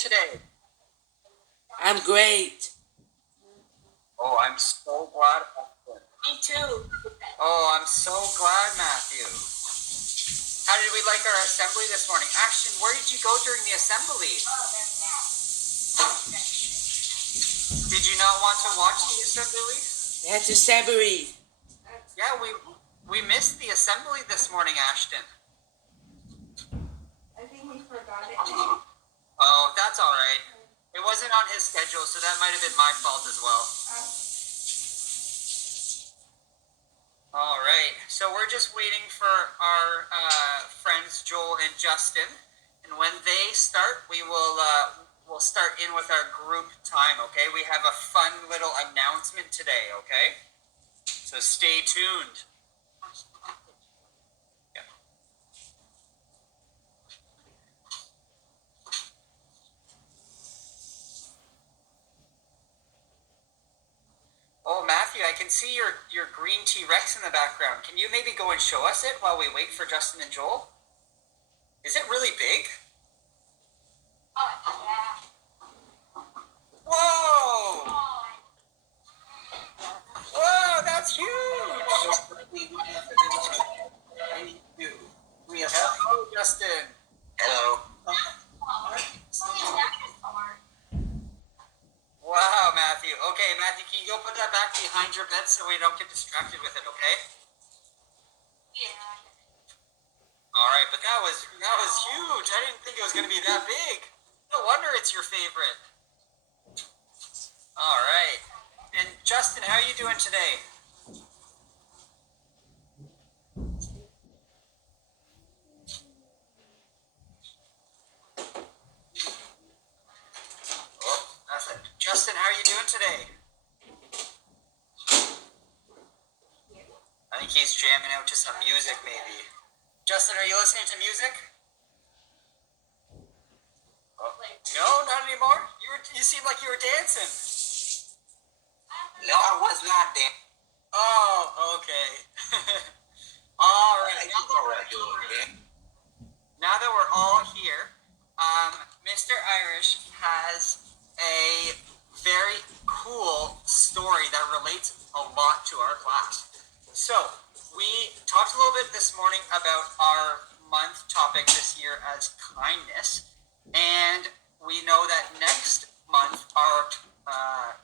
today? I'm great. Oh, I'm so glad. Me too. Oh, I'm so glad, Matthew. How did we like our assembly this morning? Ashton, where did you go during the assembly? Did you not want to watch the assembly? That's assembly. Yeah, we missed the assembly this morning, Ashton. I think we forgot it. Oh, that's all right. It wasn't on his schedule, so that might have been my fault as well. All right, so we're just waiting for our friends Joel and Justin, and when they start, we'll start in with our group time. Okay, we have a fun little announcement today. Okay, so stay tuned. Yeah. Oh, Matthew, I can see your green T-Rex in the background. Can you maybe go and show us it while we wait for Justin and Joel? Is it really big? Oh, yeah. Whoa! Whoa, that's huge! Hello, Justin. Hello. Wow, Matthew. Okay, Matthew, can you go put that back behind your bed so we don't get distracted with it, okay? Yeah. All right, but that was huge. I didn't think it was going to be that big. No wonder it's your favorite. All right. And Justin, how are you doing today? Oh, that's it. Justin, how are you doing today? I think he's jamming out to some music, maybe. Justin, are you listening to music? Oh. No, not anymore. You seem like you were dancing. No, I was not there. Oh, okay. All right. Now that we're all here, Mr. Irish has a very cool story that relates a lot to our class. So, we talked a little bit this morning about our month topic this year as kindness, and we know that next month our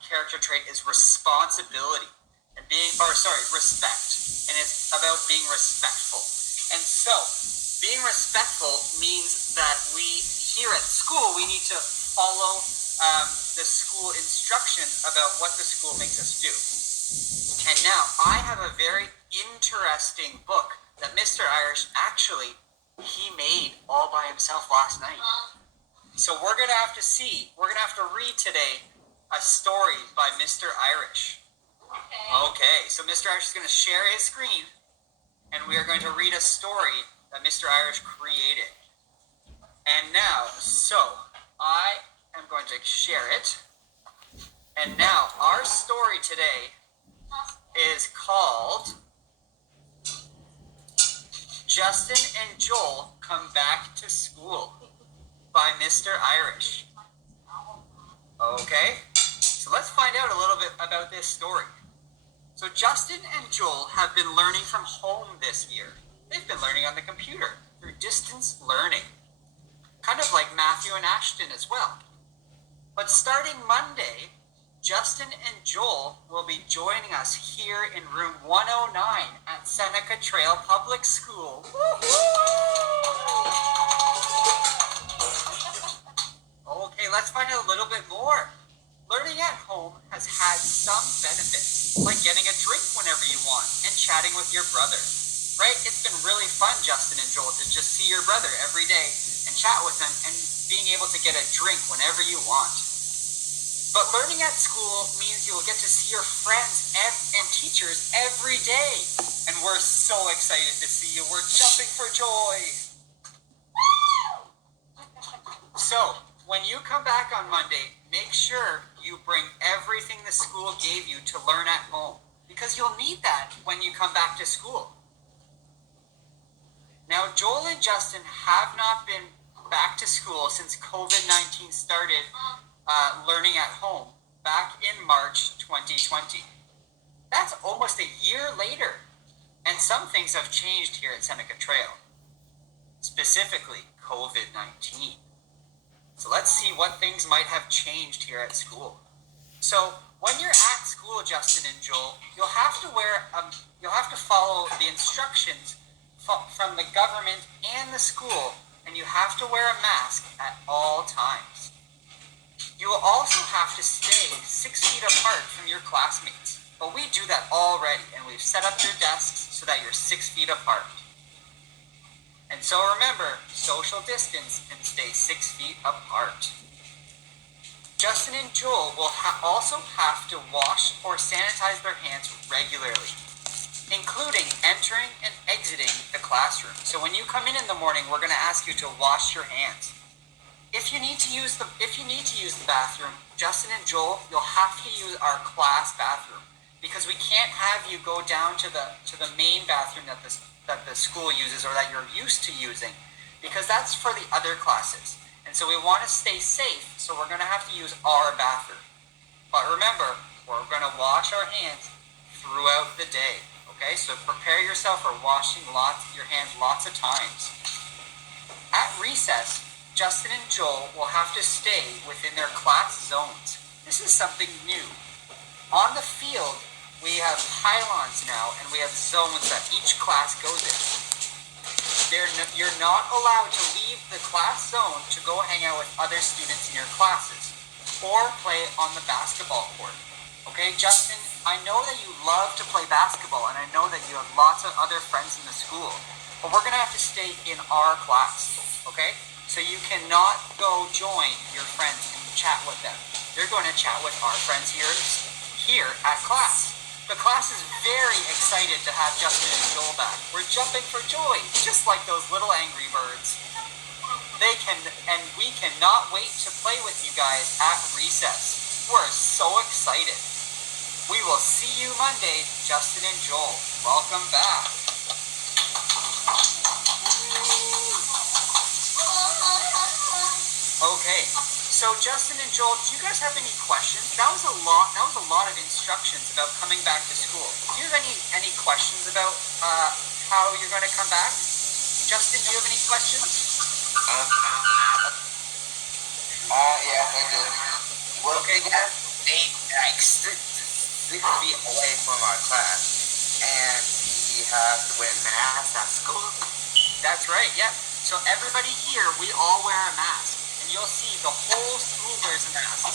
character trait is responsibility and respect, and it's about being respectful. And so, being respectful means that we here at school we need to follow the school instructions about what the school makes us do. And now I have a very interesting book that Mr. Irish he made all by himself last night. So we're gonna have to read today a story by Mr. Irish. Okay, so Mr. Irish is gonna share his screen and we are going to read a story that Mr. Irish created. And now, so I am going to share it. And now our story today is called Justin and Joel Come Back to School by Mr. Irish. Okay, so let's find out a little bit about this story. So Justin and Joel have been learning from home this year. They've been learning on the computer through distance learning. Kind of like Matthew and Ashton as well. But starting Monday, Justin and Joel will be joining us here in room 109 at Seneca Trail Public School. Okay, let's find out a little bit more. Learning at home has had some benefits, like getting a drink whenever you want and chatting with your brother. Right? It's been really fun, Justin and Joel, to just see your brother every day and chat with him and being able to get a drink whenever you want. But learning at school means you'll get to see your friends and teachers every day. And we're so excited to see you. We're jumping for joy. So, when you come back on Monday, make sure you bring everything the school gave you to learn at home, because you'll need that when you come back to school. Now, Joel and Justin have not been back to school since COVID-19 started learning at home back in March 2020. That's almost a year later, and some things have changed here at Seneca Trail, specifically COVID-19. So let's see what things might have changed here at school. So when you're at school, Justin and Joel, you'll have to follow the instructions from the government and the school, and you have to wear a mask at all times. You will also have to stay 6 feet apart from your classmates, but we do that already, and we've set up your desks so that you're 6 feet apart. And so remember, social distance and stay 6 feet apart. Justin and Joel will also have to wash or sanitize their hands regularly, including entering and exiting the classroom. So when you come in the morning, we're going to ask you to wash your hands. If you need to use the bathroom, Justin and Joel, you'll have to use our class bathroom, because we can't have you go down to the main bathroom that the school uses or that you're used to using, because that's for the other classes. And so we want to stay safe, so we're going to have to use our bathroom. But remember, we're going to wash our hands throughout the day. Okay, so prepare yourself for washing your hands lots of times. At recess, Justin and Joel will have to stay within their class zones. This is something new. On the field, we have pylons now, and we have zones that each class goes in. You're not allowed to leave the class zone to go hang out with other students in your classes or play on the basketball court. Okay, Justin, I know that you love to play basketball, and I know that you have lots of other friends in the school, but we're going to have to stay in our class, okay? So you cannot go join your friends and chat with them. You're going to chat with our friends here at class. The class is very excited to have Justin and Joel back. We're jumping for joy, just like those little angry birds. We cannot wait to play with you guys at recess. We're so excited. We will see you Monday, Justin and Joel. Welcome back. Okay. So Justin and Joel, do you guys have any questions? That was a lot of instructions about coming back to school. Do you have any questions about how you're going to come back? Justin, do you have any questions? Yes, I do. Well, Okay. we have like 6 feet away from our class, and we have to wear masks at school. That's right, yeah. So everybody here, we all wear a mask. And you'll see the whole school wears a mask.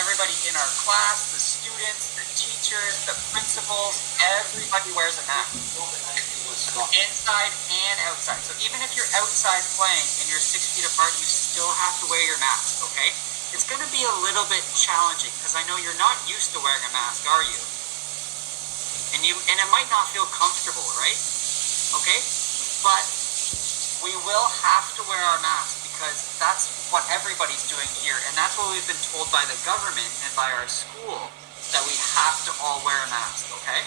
Everybody in our class, the students, the teachers, the principals, everybody wears a mask. Inside and outside. So even if you're outside playing and you're 6 feet apart, you still have to wear your mask, okay? It's going to be a little bit challenging because I know you're not used to wearing a mask, are you? And it might not feel comfortable, right? Okay? But we will have to wear our masks because that's what everybody's doing here, and that's what we've been told by the government and by our school, that we have to all wear a mask, okay?